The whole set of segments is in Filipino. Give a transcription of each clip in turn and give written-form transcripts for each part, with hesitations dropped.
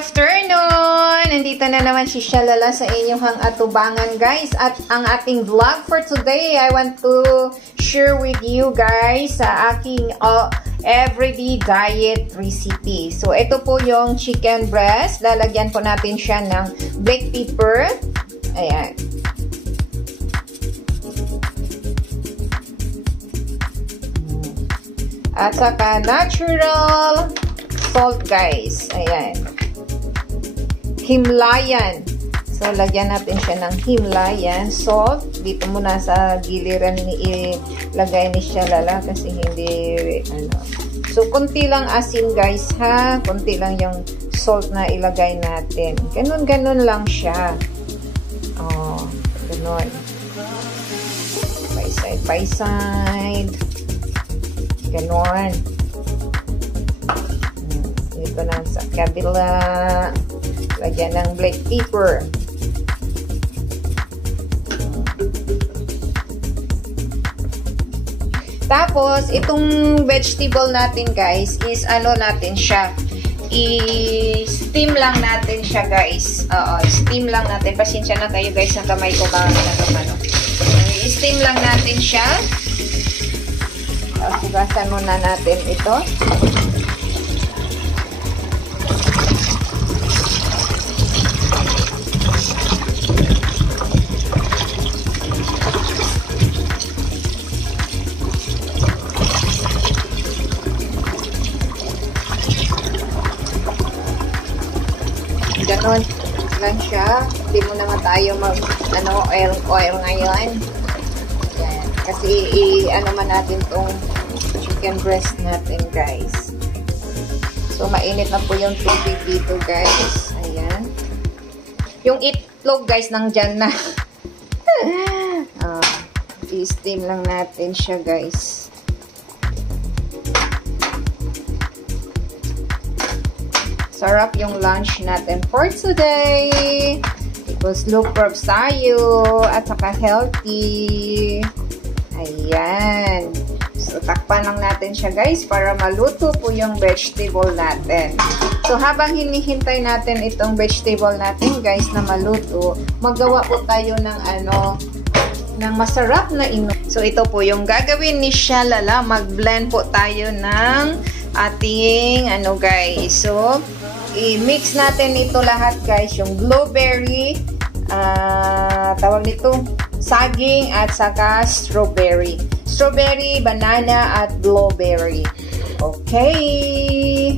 afternoon! Nandito na naman si Shalala sa inyong atubangan, guys. At ang ating vlog for today, I want to share with you guys sa aking everyday diet recipe. So, ito po yung chicken breast. Lalagyan po natin siya ng black pepper. Ayan. At saka natural salt, guys. Ayan. Himalayan. So, lagyan natin siya ng Himalayan salt. Dito muna sa giliran ilagay ni Shalala kasi hindi, So, konti lang asin, guys, ha? Konti lang yung salt na ilagay natin. Ganun lang siya. Oh, ganun. By side. Ganon. Dito na sa kabila. Lagyan ng black pepper. Tapos, itong vegetable natin, guys, is natin siya. I-steam lang natin siya, guys. Steam lang natin. Pasensya na kayo, guys, na kamay ko ba I-steam lang natin siya. Hugasan muna natin ito. Ganon lang siya. Hindi mo naman tayo oil ngayon. Yan. Kasi man natin tong chicken breast natin, guys. So, mainit na po yung tubig dito, guys. Ayan. Yung itlog, guys, nandyan na. I-steam lang natin siya, guys. Sarap yung lunch natin for today. Because low carbs tayo. At saka healthy. Ayan. So, takpan lang natin siya, guys, para maluto po yung vegetable natin. So, habang hinihintay natin itong vegetable natin, guys, na maluto, magawa po tayo ng ng masarap na inom. So, ito po yung gagawin ni Shalala. Mag-blend po tayo ng ating, guys. So, i-mix natin ito lahat, guys. Yung blueberry, tawag nito, saging, at saka strawberry. Strawberry, banana, at blueberry. Okay.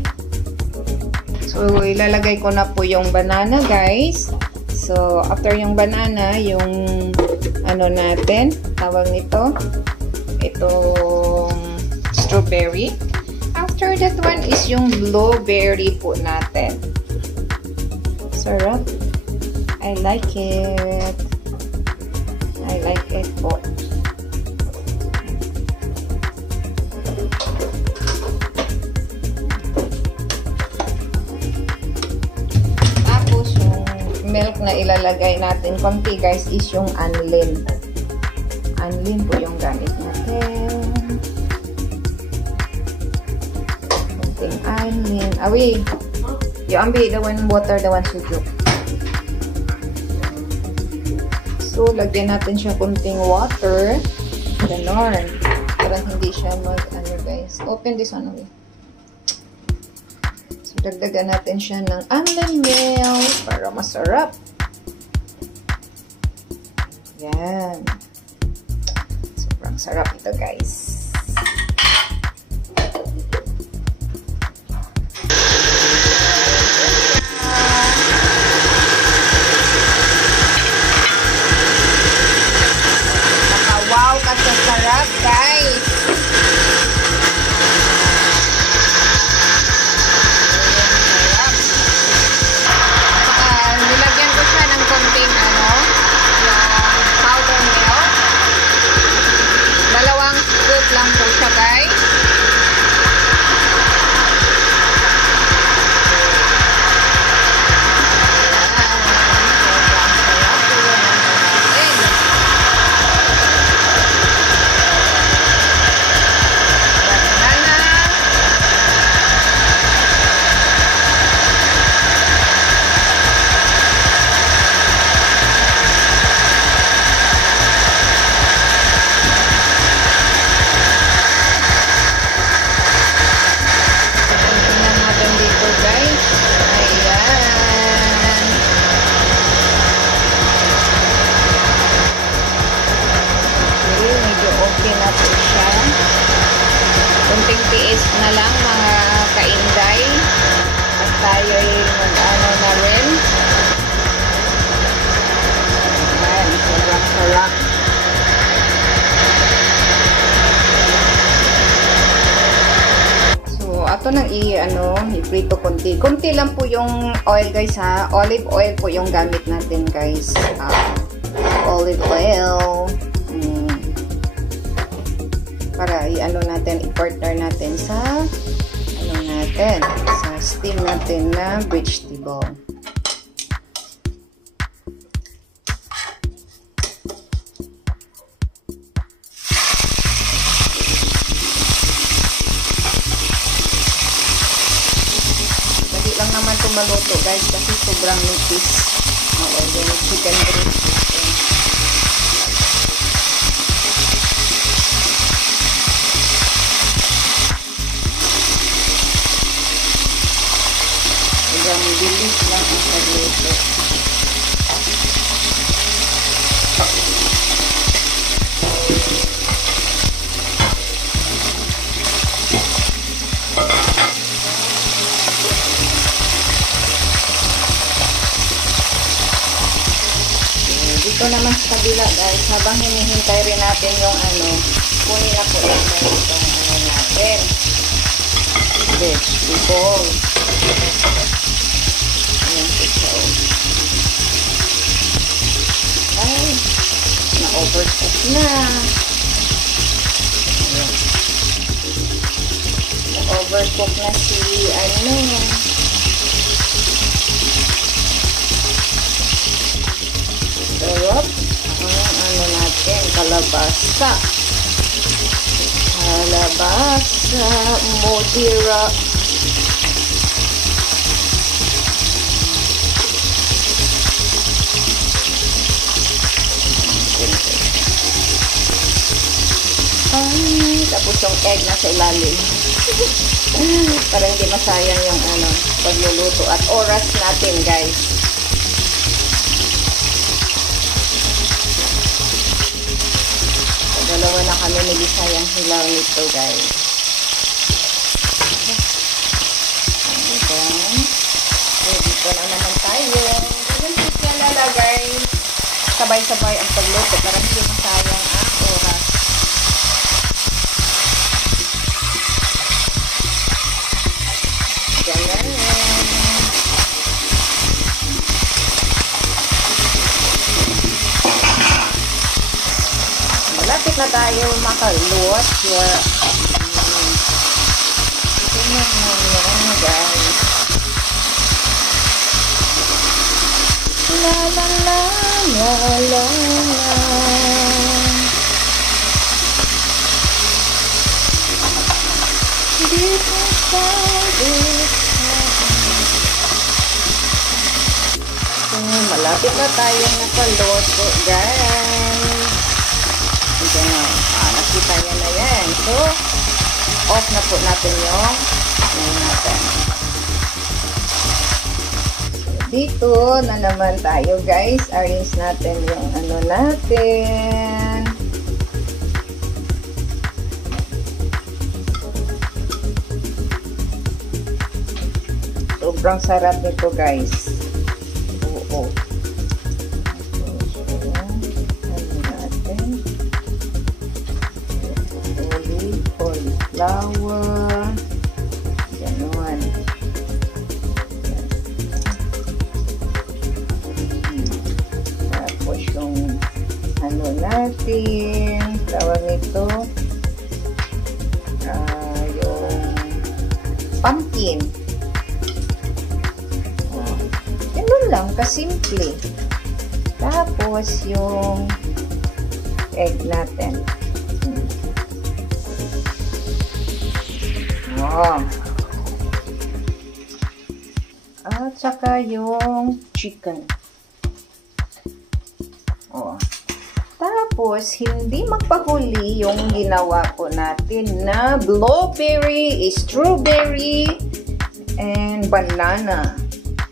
So, ilalagay ko na po yung banana, guys. So, after yung banana, yung natin, tawag nito, itong strawberry. After that one is yung blueberry po natin. Sarap. I like it. I like it po. Milk na ilalagay natin konti, guys, is yung unlean. Unlean po yung gamit natin. Konting unlean. Awi, you ambi the one water, the one sujuk. So, lagyan natin siya konting water. Ganon. Para hindi siya guys. Open this one, Awi. Dagdagan natin siya ng unlean milk para masarap. Yan. Sobrang sarap ito, guys. Naka-wow ka sa sarap, guys. na po siya. Kunting tiis na lang mga kainday. At tayo ay mag-ano na rin. Ayan, sobrang sarap. So, ato nang i-prito konti. Konti lang po yung oil guys ha. Olive oil po yung gamit natin guys. Olive oil. Para natin, i-partner natin sa sa steam natin na vegetable. Dali lang naman ito maluto guys kasi sobrang nipis. Yung chicken breast. Bilis lang ang pagluto. Dito naman sa kabila guys, habang hinihintay rin natin yung kunin na po natin itong natin. Vegetable. Ay, na-overcook na. Na-overcook na si sarap ang natin, kalabasa. Kalabasa, modira. Tapos yung egg na sa ilalim. Para hindi masayang yung pagluluto at oras natin guys. Dalawa na kami nilisayang hilaw nito guys. So dito na naman tayo. Ganun siya lalagay. Sabay-sabay ang pagluto para hindi masayang ang oras. Malapit na tayo makaluwas. Tingnan mo yan guys. La la la la la la. Dito sa malapit na tayong nakaluto guys. Nakita niya na yan. So, off na po natin yung natin. So, dito na naman tayo guys. Arrange natin yung natin. Sobrang sarap nito guys. Oo. Flour. Ganon. Tapos yung natin. Tawag nito. Yung pumpkin. Ganon lang. Kasimple. Tapos yung egg natin. At saka yung chicken. Tapos, hindi magpahuli yung ginawa po natin na blueberry, strawberry, and banana.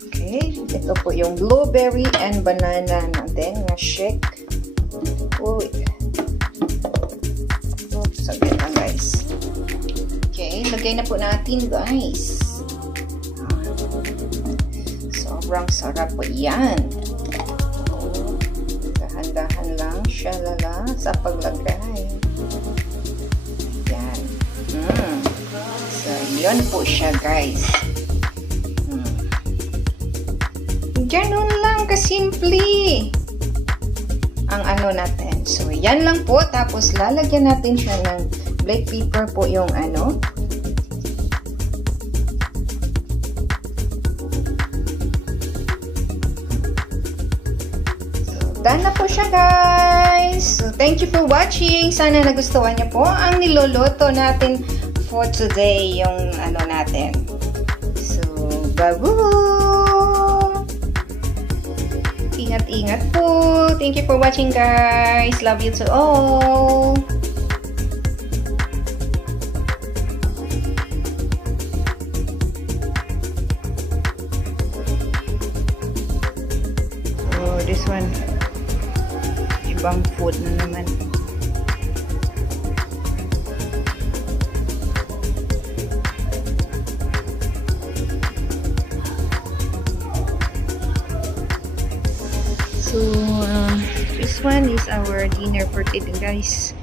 Okay? Ito po yung blueberry and banana natin na shake. Uy. So, ilagay na po natin, guys. Sobrang sarap po yan. Dahan-dahan lang siya sa paglagay. Yan. So, yun po siya, guys. Ganun lang kasimple ang ano natin. So, yan lang po. Tapos, lalagyan natin siya ng black pepper po yung ano. So, done na po siya, guys. So, thank you for watching. Sana nagustuhan niyo po ang niluluto natin for today, yung ano natin. So, bye-bye! Ingat-ingat po. Thank you for watching, guys. Love you to all. Oh, this one. Ibang food na naman. So, this one is our dinner for today, guys.